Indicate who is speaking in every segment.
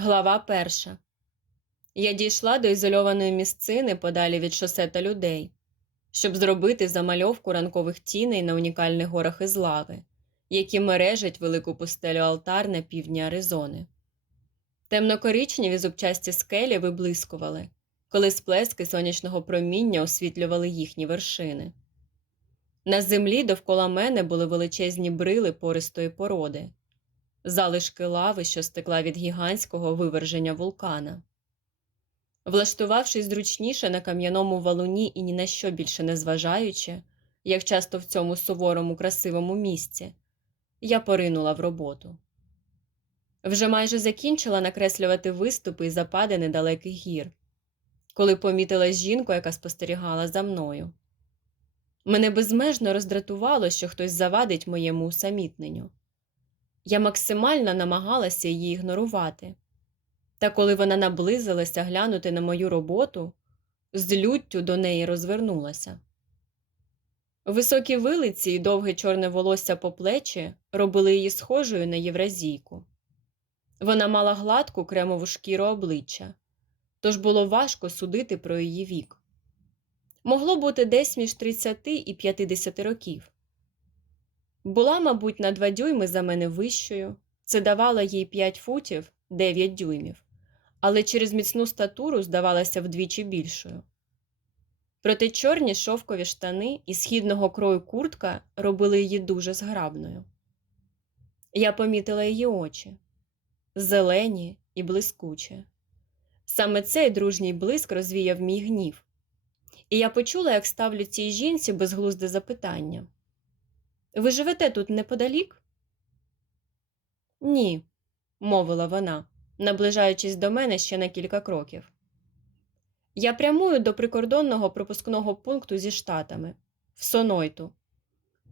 Speaker 1: Глава перша. Я дійшла до ізольованої місцини подалі від шосе та людей, щоб зробити замальовку ранкових тіней на унікальних горах із лави, які мережать велику пустелю алтар на півдні Аризони. Темнокорічневі зубчасті скелі виблискували, коли сплески сонячного проміння освітлювали їхні вершини. На землі довкола мене були величезні брили пористої породи, залишки лави, що стекла від гігантського виверження вулкана. Влаштувавшись зручніше на кам'яному валуні і ні на що більше не зважаючи, як часто в цьому суворому красивому місці, я поринула в роботу. Вже майже закінчила накреслювати виступи і запади недалеких гір, коли помітила жінку, яка спостерігала за мною. Мене безмежно роздратувало, що хтось завадить моєму усамітненню. Я максимально намагалася її ігнорувати. Та коли вона наблизилася глянути на мою роботу, з люттю до неї розвернулася. Високі вилиці і довге чорне волосся по плечі робили її схожою на євразійку. Вона мала гладку кремову шкіру обличчя, тож було важко судити про її вік. Могло бути десь між 30 і 50 років. Була, мабуть, на два дюйми за мене вищою, це давало їй 5 футів 9 дюймів, але через міцну статуру здавалася вдвічі більшою. Проте чорні шовкові штани і східного крою куртка робили її дуже зграбною. Я помітила її очі зелені і блискучі. Саме цей дружній блиск розвіяв мій гнів, і я почула, як ставлю цій жінці безглузде запитання. Ви живете тут неподалік? Ні, мовила вона, наближаючись до мене ще на кілька кроків. Я прямую до прикордонного пропускного пункту зі штатами в Сонойту.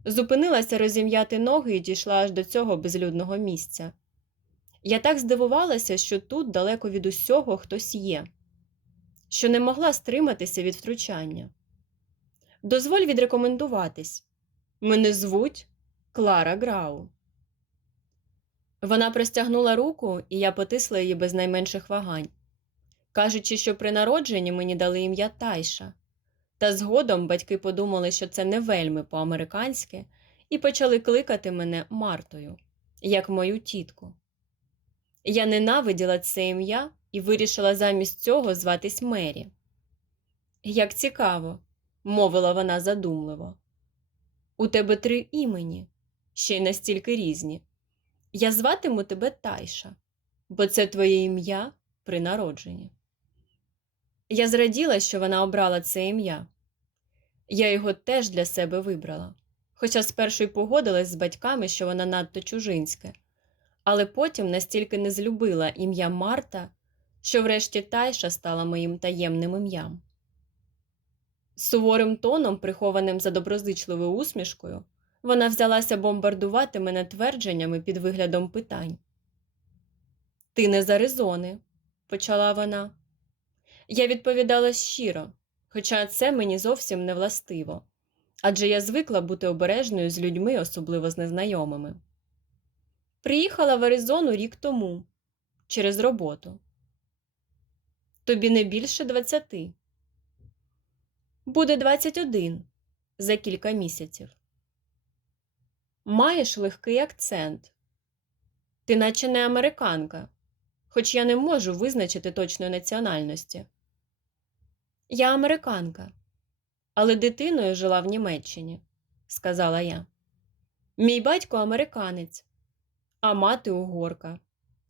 Speaker 1: Зупинилася розім'яти ноги і дійшла аж до цього безлюдного місця. Я так здивувалася, що тут далеко від усього хтось є, що не могла стриматися від втручання. Дозволь відрекомендуватись. Мене звуть Клара Грау. Вона простягнула руку, і я потисла її без найменших вагань, кажучи, що при народженні мені дали ім'я Тайша. Та згодом батьки подумали, що це не вельми по-американськи, і почали кликати мене Мартою, як мою тітку. Я ненавиділа це ім'я і вирішила замість цього зватись Мері. Як цікаво, мовила вона задумливо. У тебе три імені, ще й настільки різні. Я зватиму тебе Тайша, бо це твоє ім'я при народженні. Я зраділа, що вона обрала це ім'я. Я його теж для себе вибрала, хоча спершу й погодилась з батьками, що вона надто чужинське, але потім настільки не злюбила ім'я Марта, що врешті Тайша стала моїм таємним ім'ям. Суворим тоном, прихованим за доброзичливою усмішкою, вона взялася бомбардувати мене твердженнями під виглядом питань. Ти не з Аризони, почала вона. Я відповідала щиро, хоча це мені зовсім не властиво, адже я звикла бути обережною з людьми, особливо з незнайомими. Приїхала в Аризону рік тому через роботу. Тобі не більше двадцяти. Буде 21 за кілька місяців. Маєш легкий акцент. Ти наче не американка, хоч я не можу визначити точної національності. Я американка, але дитиною жила в Німеччині, сказала я. Мій батько американець, а мати угорка.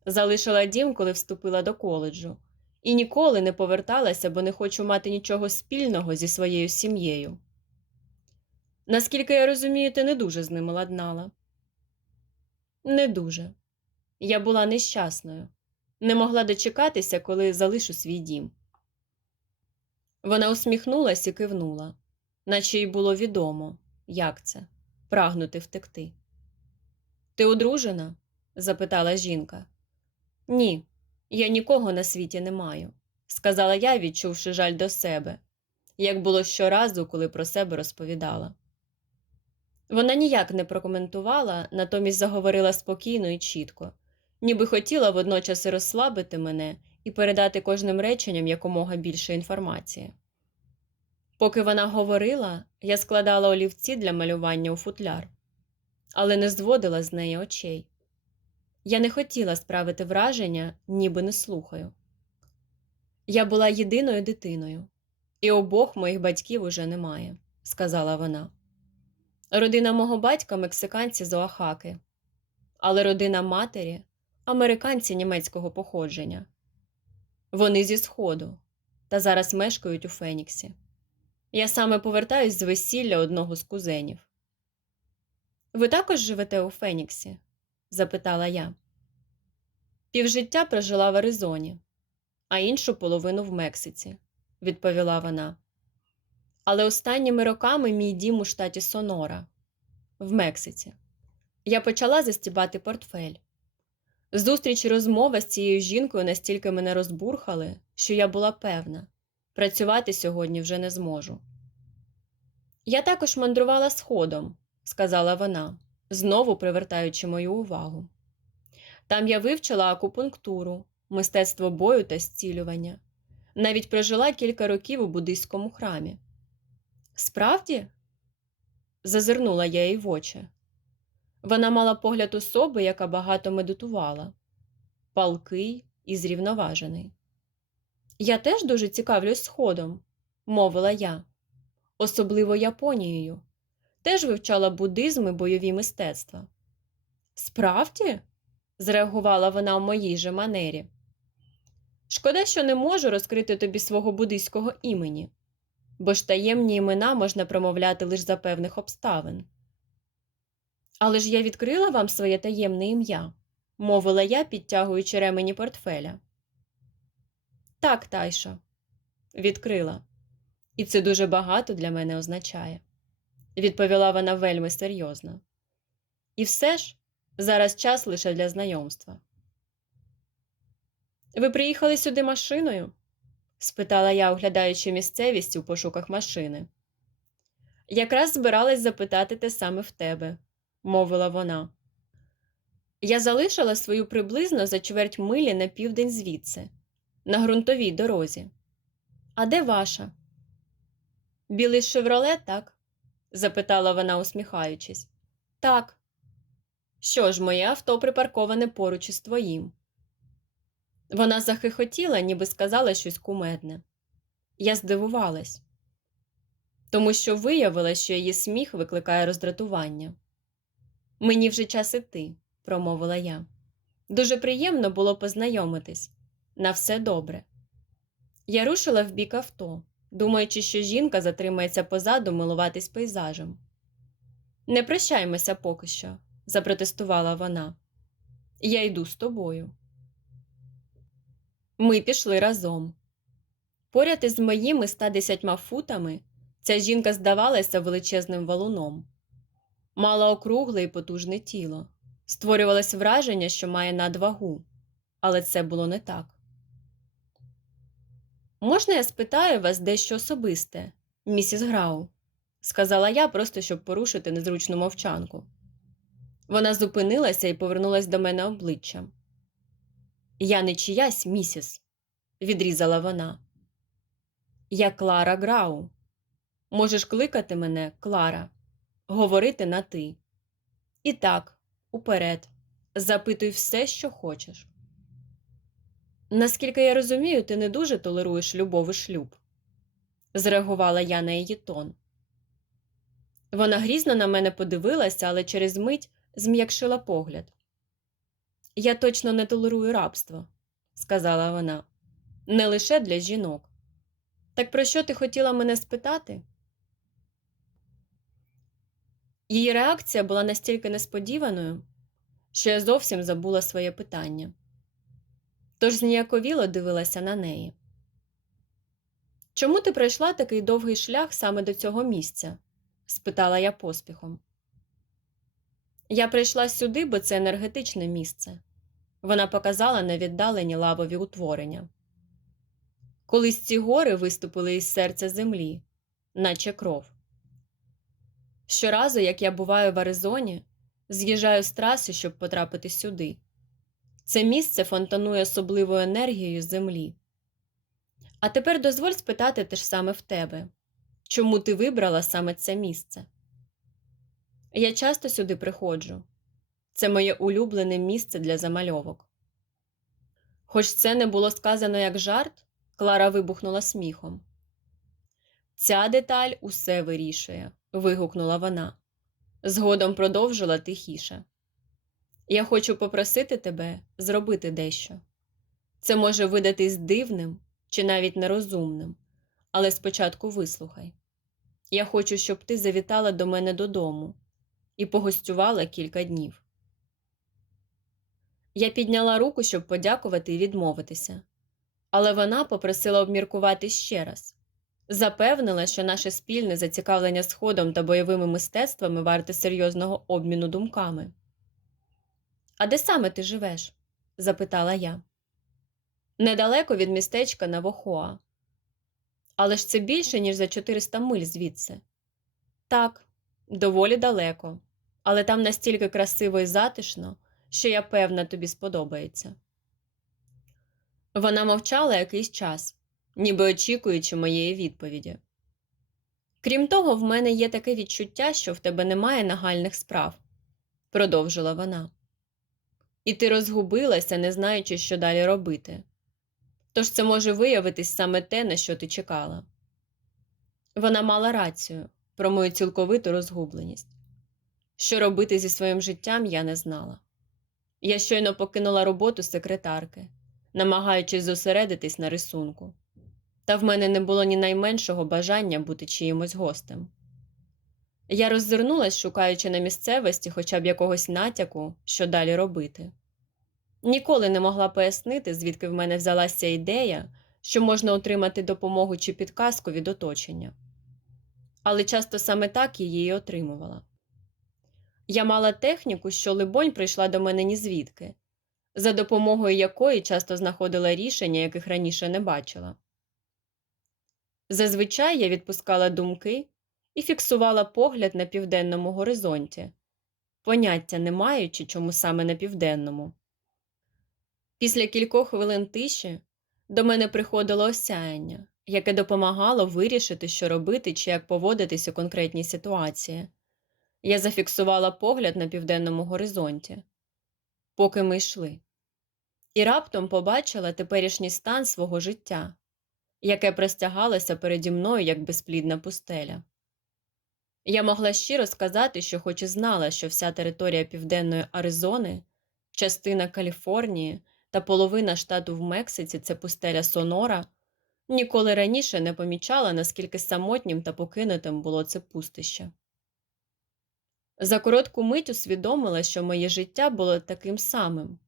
Speaker 1: Залишила дім, коли вступила до коледжу і ніколи не поверталася, бо не хочу мати нічого спільного зі своєю сім'єю. Наскільки я розумію, ти не дуже з ними ладнала? Не дуже. Я була нещасною, не могла дочекатися, коли залишу свій дім. Вона усміхнулася і кивнула, наче їй було відомо, як це прагнути втекти. Ти одружена? запитала жінка. Ні, я нікого на світі не маю, сказала я, відчувши жаль до себе, як було щоразу, коли про себе розповідала. Вона ніяк не прокоментувала, натомість заговорила спокійно і чітко, ніби хотіла водночас розслабити мене і передати кожним реченням якомога більше інформації. Поки вона говорила, я складала олівці для малювання у футляр, але не зводила з неї очей. Я не хотіла справити враження, ніби не слухаю. Я була єдиною дитиною, і обох моїх батьків уже немає, сказала вона. Родина мого батька мексиканці з Оахаки, але родина матері американці німецького походження. Вони зі Сходу та зараз мешкають у Феніксі. Я саме повертаюсь з весілля одного з кузенів. Ви також живете у Феніксі? Запитала я. Півжиття прожила в Аризоні, а іншу половину в Мексиці, відповіла вона. Але останніми роками мій дім у штаті Сонора, в Мексиці. Я почала застібати портфель. Зустріч і розмова з цією жінкою настільки мене розбурхали, що я була певна працювати сьогодні вже не зможу. Я також мандрувала сходом, сказала вона, знову привертаючи мою увагу. Там я вивчила акупунктуру, мистецтво бою та зцілювання, навіть прожила кілька років у буддийському храмі. Справді? зазирнула я їй в очі. Вона мала погляд особи, яка багато медитувала, палкий і зрівноважений. Я теж дуже цікавлюсь сходом, мовила я, особливо Японією. Теж вивчала буддизм і бойові мистецтва. Справді? зреагувала вона в моїй же манері. Шкода, що не можу розкрити тобі свого буддийського імені, бо ж таємні імена можна промовляти лише за певних обставин. Але ж я відкрила вам своє таємне ім'я, мовила я, підтягуючи ремені портфеля. Так, Тайшо, відкрила. І це дуже багато для мене означає, відповіла вона вельми серйозно. І все ж зараз час лише для знайомства. Ви приїхали сюди машиною? спитала я, оглядаючи місцевість у пошуках машини. Якраз збиралась запитати те саме в тебе, мовила вона. Я залишила свою приблизно за чверть милі на південь звідси, на ґрунтовій дорозі. А де ваша? Білий шевроле, так? Запитала вона, усміхаючись. Так. Що ж, моє авто припарковане поруч із твоїм. Вона захихотіла, ніби сказала щось кумедне. Я здивувалась, тому що виявила, що її сміх викликає роздратування. Мені вже час іти, промовила я. Дуже приємно було познайомитись. На все добре. Я рушила в бік авто, думаючи, що жінка затримається позаду милуватись пейзажем. Не прощаймося поки що, запротестувала вона. Я йду з тобою. Ми пішли разом. Поряд із моїми 110 футами ця жінка здавалася величезним валуном. Мала округле і потужне тіло. Створювалось враження, що має надвагу, але це було не так. Можна я спитаю вас дещо особисте, місіс Грау? сказала я, просто щоб порушити незручну мовчанку. Вона зупинилася і повернулась до мене обличчям. Я не чиясь, місіс, відрізала вона. Я Клара Грау. Можеш кликати мене Клара, говорити на ти. І так, уперед, запитуй все, що хочеш. Наскільки я розумію, ти не дуже толеруєш любов і шлюб, зреагувала я на її тон. Вона грізно на мене подивилася, але через мить зм'якшила погляд. Я точно не толерую рабство, сказала вона, не лише для жінок. Так про що ти хотіла мене спитати? Її реакція була настільки несподіваною, що я зовсім забула своє питання. Тож зніяковіло дивилася на неї. Чому ти пройшла такий довгий шлях саме до цього місця? спитала я поспіхом. Я прийшла сюди, бо це енергетичне місце. Вона показала на віддалені лавові утворення. Колись ці гори виступили із серця землі, наче кров. Щоразу, як я буваю в Аризоні, з'їжджаю з траси, щоб потрапити сюди. Це місце фонтанує особливою енергією землі. А тепер дозволь спитати те ж саме в тебе чому ти вибрала саме це місце? Я часто сюди приходжу. Це моє улюблене місце для замальовок. Хоч це не було сказано як жарт, Клара вибухнула сміхом. Ця деталь усе вирішує, вигукнула вона. Згодом продовжила тихіше. Я хочу попросити тебе зробити дещо. Це може видатись дивним чи навіть нерозумним, але спочатку вислухай. Я хочу, щоб ти завітала до мене додому і погостювала кілька днів. Я підняла руку, щоб подякувати і відмовитися, але вона попросила обміркувати ще раз. Запевнила, що наше спільне зацікавлення сходом та бойовими мистецтвами варте серйозного обміну думками. А де саме ти живеш? запитала я. Недалеко від містечка Навохоа. Але ж це більше, ніж за 400 миль звідси. Так, доволі далеко, але там настільки красиво і затишно, що я певна тобі сподобається. Вона мовчала якийсь час, ніби очікуючи моєї відповіді. Крім того, в мене є таке відчуття, що в тебе немає нагальних справ, продовжила вона. І ти розгубилася, не знаючи, що далі робити. Тож це може виявитись саме те, на що ти чекала. Вона мала рацію про мою цілковиту розгубленість. Що робити зі своїм життям, я не знала. Я щойно покинула роботу секретарки, намагаючись зосередитись на рисунку, та в мене не було ні найменшого бажання бути чиїмось гостем. Я роззирнулась, шукаючи на місцевості хоча б якогось натяку, що далі робити. Ніколи не могла пояснити, звідки в мене взялася ідея, що можна отримати допомогу чи підказку від оточення. Але часто саме так її і отримувала. Я мала техніку, що, либонь, прийшла до мене нізвідки, за допомогою якої часто знаходила рішення, яких раніше не бачила. Зазвичай я відпускала думки і фіксувала погляд на південному горизонті, поняття не маючи, чому саме на південному. Після кількох хвилин тиші до мене приходило осяяння, яке допомагало вирішити, що робити чи як поводитись у конкретній ситуації. Я зафіксувала погляд на південному горизонті, поки ми йшли, і раптом побачила теперішній стан свого життя, яке простягалося переді мною як безплідна пустеля. Я могла щиро сказати, що, хоч і знала, що вся територія Південної Аризони, частина Каліфорнії та половина штату в Мексиці це пустеля Сонора, ніколи раніше не помічала, наскільки самотнім та покинутим було це пустище. За коротку мить усвідомила, що моє життя було таким самим,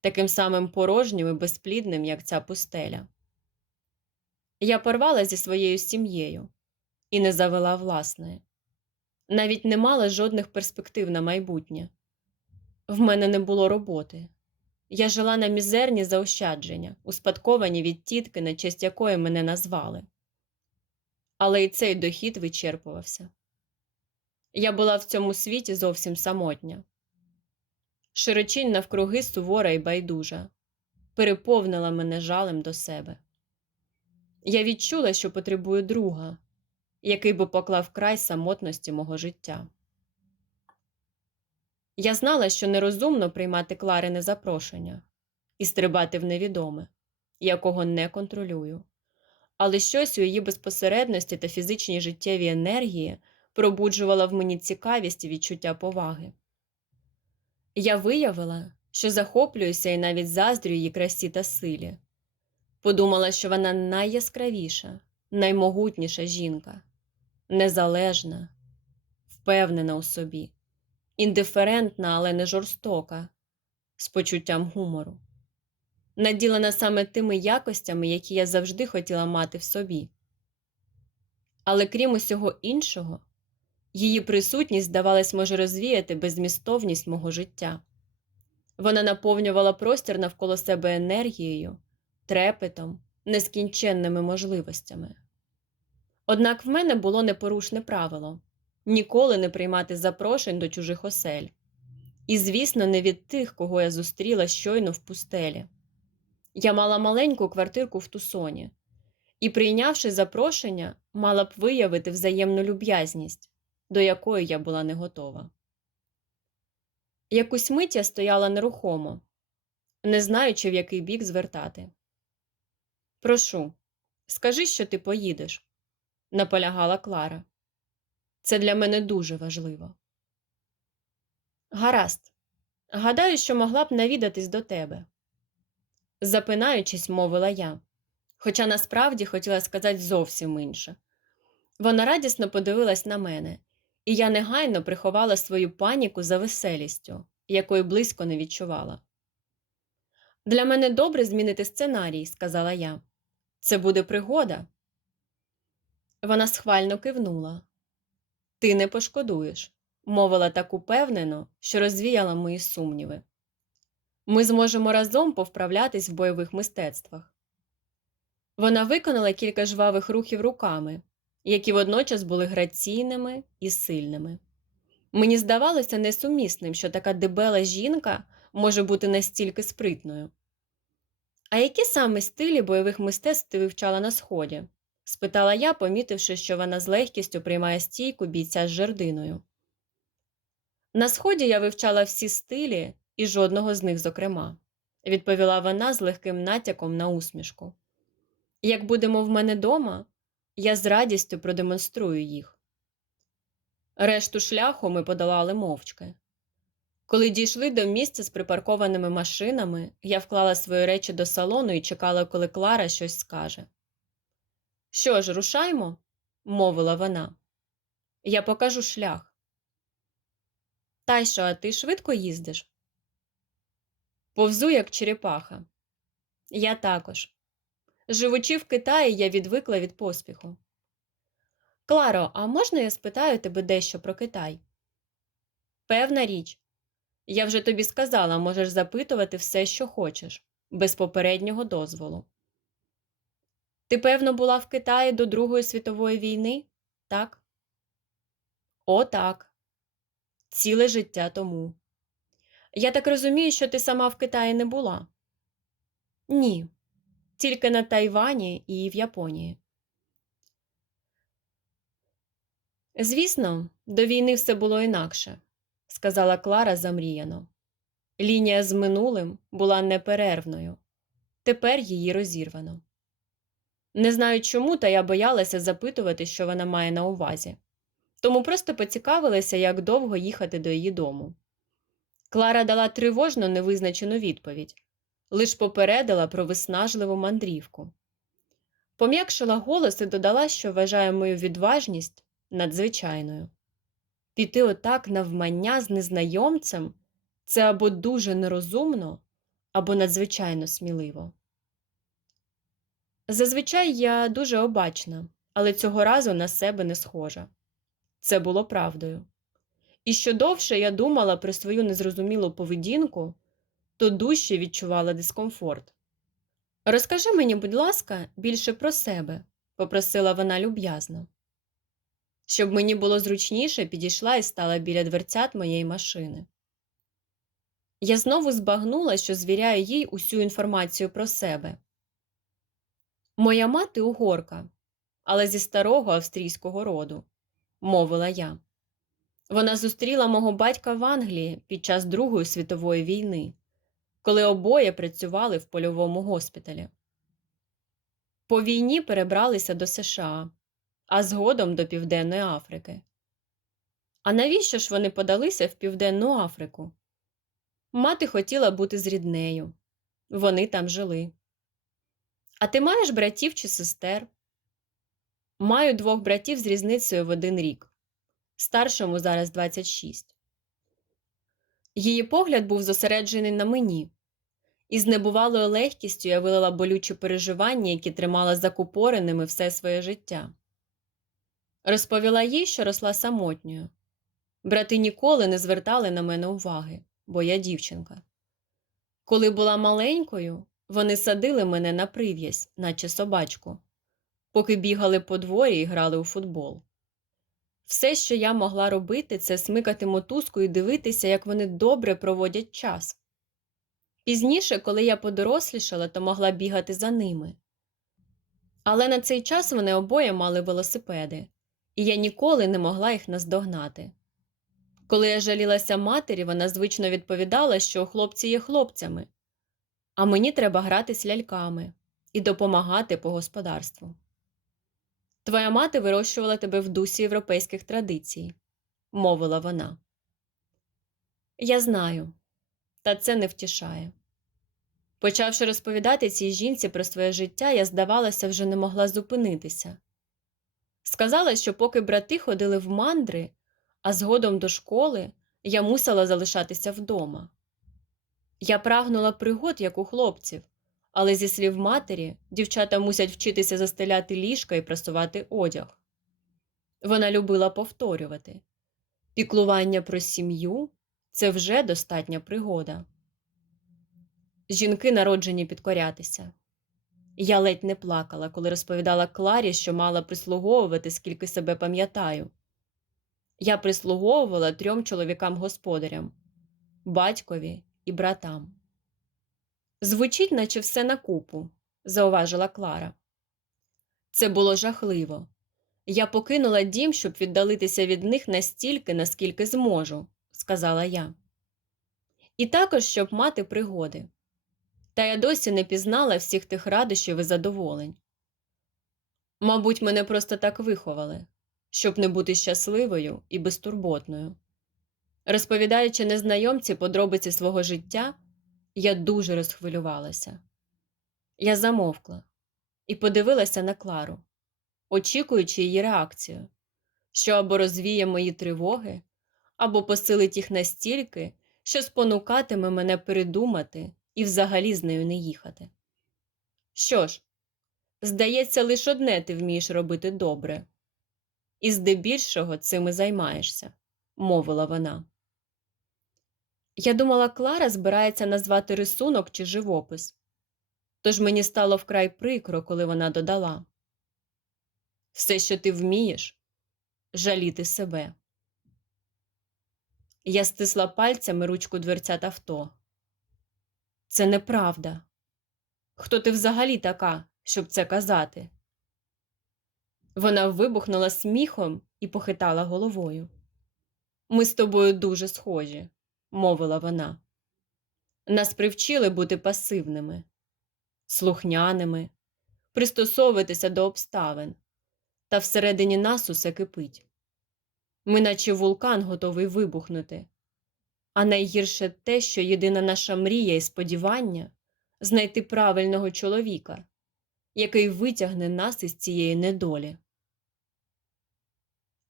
Speaker 1: таким самим порожнім і безплідним, як ця пустеля. Я порвала зі своєю сім'єю і не завела власної. Навіть не мала жодних перспектив на майбутнє. В мене не було роботи. Я жила на мізерні заощадження, успадковані від тітки, на честь якої мене назвали. Але і цей дохід вичерпувався. Я була в цьому світі зовсім самотня. Широчінь навкруги сувора і байдужа, переповнила мене жалем до себе. Я відчула, що потребую друга, який би поклав край самотності мого життя. Я знала, що нерозумно приймати Кларине запрошення і стрибати в невідоме, якого не контролюю, але щось у її безпосередності та фізичній життєвій енергії пробуджувало в мені цікавість і відчуття поваги. Я виявила, що захоплююся і навіть заздрю її красі та силі. Подумала, що вона найяскравіша, наймогутніша жінка, незалежна, впевнена у собі індиферентна, але не жорстока, з почуттям гумору, наділена саме тими якостями, які я завжди хотіла мати в собі. Але крім усього іншого, її присутність, здавалось, може розвіяти беззмістовність мого життя. Вона наповнювала простір навколо себе енергією, трепетом, нескінченними можливостями. Однак в мене було непорушне правило ніколи не приймати запрошень до чужих осель. І, звісно, не від тих, кого я зустріла щойно в пустелі. Я мала маленьку квартирку в Тусоні і, прийнявши запрошення, мала б виявити взаємну люб'язність, до якої я була не готова. Якусь мить я стояла нерухомо, не знаючи, в який бік звертати. Прошу, скажи, що ти поїдеш, наполягала Клара. Це для мене дуже важливо. Гаразд, гадаю, що могла б навідатись до тебе. Запинаючись, мовила я, хоча насправді хотіла сказати зовсім інше. Вона радісно подивилась на мене, і я негайно приховала свою паніку за веселістю, якої близько не відчувала. Для мене добре змінити сценарій, сказала я. Це буде пригода. Вона схвально кивнула. Ти не пошкодуєш, мовила так упевнено, що розвіяла мої сумніви. Ми зможемо разом повправлятись в бойових мистецтвах. Вона виконала кілька жвавих рухів руками, які водночас були граційними і сильними. Мені здавалося несумісним, що така дебела жінка може бути настільки спритною. А які саме стилі бойових мистецтв ти вивчала на сході? Спитала я, помітивши, що вона з легкістю приймає стійку бійця з жердиною. На сході я вивчала всі стилі і жодного з них, зокрема, відповіла вона з легким натяком на усмішку. Як будемо в мене дома, я з радістю продемонструю їх. Решту шляху ми подолали мовчки. Коли дійшли до місця з припаркованими машинами, я вклала свої речі до салону і чекала, коли Клара щось скаже. Що ж, рушаймо? мовила вона. Я покажу шлях. Тайшо, а ти швидко їздиш? Повзу, як черепаха. Я також. Живучи в Китаї, я відвикла від поспіху. Кларо, а можна я спитаю тебе дещо про Китай? Певна річ. Я вже тобі сказала, можеш запитувати все, що хочеш, без попереднього дозволу. Ти, певно, була в Китаї до Другої світової війни, так? О, так. Ціле життя тому. Я так розумію, що ти сама в Китаї не була? Ні, тільки на Тайвані і в Японії. Звісно, до війни все було інакше, сказала Клара замріяно. Лінія з минулим була неперервною. Тепер її розірвано. Не знаю чому, та я боялася запитувати, що вона має на увазі. Тому просто поцікавилася, як довго їхати до її дому. Клара дала тривожно невизначену відповідь, лиш попередила про виснажливу мандрівку. Пом'якшила голос і додала, що вважає мою відважність надзвичайною. Піти отак навмання з незнайомцем це або дуже нерозумно, або надзвичайно сміливо. Зазвичай я дуже обачна, але цього разу на себе не схожа. Це було правдою. І що довше я думала про свою незрозумілу поведінку, то дужче відчувала дискомфорт. Розкажи мені, будь ласка, більше про себе, попросила вона люб'язно. Щоб мені було зручніше, підійшла і стала біля дверцят моєї машини. Я знову збагнула, що звіряю їй усю інформацію про себе. Моя мати угорка, але зі старого австрійського роду, мовила я. Вона зустріла мого батька в Англії під час Другої світової війни, коли обоє працювали в польовому госпіталі. По війні перебралися до США, а згодом до Південної Африки. А навіщо ж вони подалися в Південну Африку? Мати хотіла бути з ріднею. Вони там жили. А ти маєш братів чи сестер? Маю двох братів з різницею в один рік. Старшому зараз 26. Її погляд був зосереджений на мені, і з небувалою легкістю я вилила болючі переживання, які тримала закупореними все своє життя. Розповіла їй, що росла самотньою. Брати ніколи не звертали на мене уваги, бо я дівчинка. Коли була маленькою, вони садили мене на прив'язь, наче собачку, поки бігали по дворі і грали у футбол. Все, що я могла робити, це смикати мотузку і дивитися, як вони добре проводять час. Пізніше, коли я подорослішала, то могла бігати за ними. Але на цей час вони обоє мали велосипеди, і я ніколи не могла їх наздогнати. Коли я жалілася матері, вона звично відповідала, що хлопці є хлопцями, а мені треба грати з ляльками і допомагати по господарству. Твоя мати вирощувала тебе в дусі європейських традицій, мовила вона. Я знаю, та це не втішає. Почавши розповідати цій жінці про своє життя, я, здавалося, вже не могла зупинитися. Сказала, що поки брати ходили в мандри, а згодом до школи я мусила залишатися вдома. Я прагнула пригод, як у хлопців, але зі слів матері, дівчата мусять вчитися застеляти ліжка і прасувати одяг. Вона любила повторювати піклування про сім'ю це вже достатня пригода. Жінки народжені підкорятися. Я ледь не плакала, коли розповідала Кларі, що мала прислуговувати, скільки себе пам'ятаю. Я прислуговувала трьом чоловікам-господарям батькові і братам. Звучить, наче все на купу, зауважила Клара. Це було жахливо. Я покинула дім, щоб віддалитися від них настільки, наскільки зможу, сказала я. І також, щоб мати пригоди. Та я досі не пізнала всіх тих радощів і задоволень. Мабуть, мене просто так виховали, щоб не бути щасливою і безтурботною. Розповідаючи незнайомці подробиці свого життя, я дуже розхвилювалася. Я замовкла і подивилася на Клару, очікуючи її реакцію, що або розвіє мої тривоги, або посилить їх настільки, що спонукатиме мене передумати і взагалі з нею не їхати. Що ж, здається, лише одне ти вмієш робити добре, і здебільшого цим і займаєшся, мовила вона. Я думала, Клара збирається назвати рисунок чи живопис, тож мені стало вкрай прикро, коли вона додала все, що ти вмієш, жаліти себе. Я стисла пальцями ручку дверцят авто. Це неправда. Хто ти взагалі така, щоб це казати? Вона вибухнула сміхом і похитала головою. Ми з тобою дуже схожі, мовила вона. Нас привчили бути пасивними, слухняними, пристосовуватися до обставин, та всередині нас усе кипить. Ми, наче вулкан, готовий вибухнути. А найгірше те, що єдина наша мрія і сподівання знайти правильного чоловіка, який витягне нас із цієї недолі.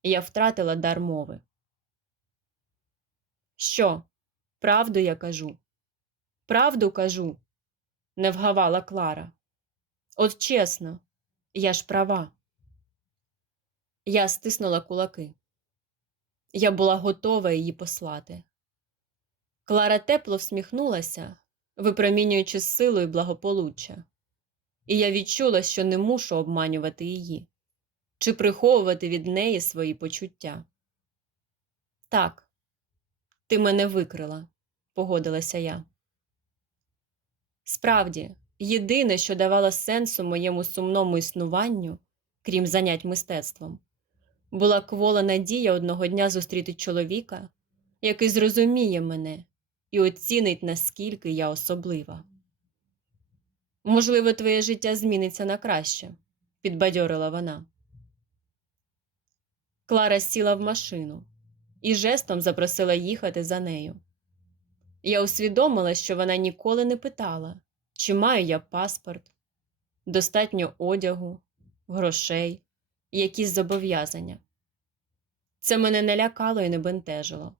Speaker 1: Я втратила дар мови. Що, правду я кажу? Правду кажу, не вгавала Клара. От чесно, я ж права. Я стиснула кулаки. Я була готова її послати. Клара тепло всміхнулася, випромінюючи силу і благополуччя, і я відчула, що не мушу обманювати її чи приховувати від неї свої почуття. Так, ти мене викрила, погодилася я. Справді, єдине, що давало сенсу моєму сумному існуванню, крім занять мистецтвом, була квола надія одного дня зустріти чоловіка, який зрозуміє мене і оцінить, наскільки я особлива. Можливо, твоє життя зміниться на краще, підбадьорила вона. Клара сіла в машину і жестом запросила їхати за нею. Я усвідомила, що вона ніколи не питала, чи маю я паспорт, достатньо одягу, грошей, якісь зобов'язання. Це мене не лякало і не бентежило.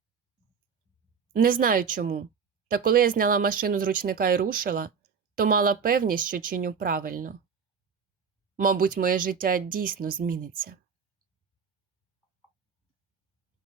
Speaker 1: Не знаю чому, та коли я зняла машину з ручника і рушила, то мала певність, що чиню правильно. Мабуть, моє життя дійсно зміниться.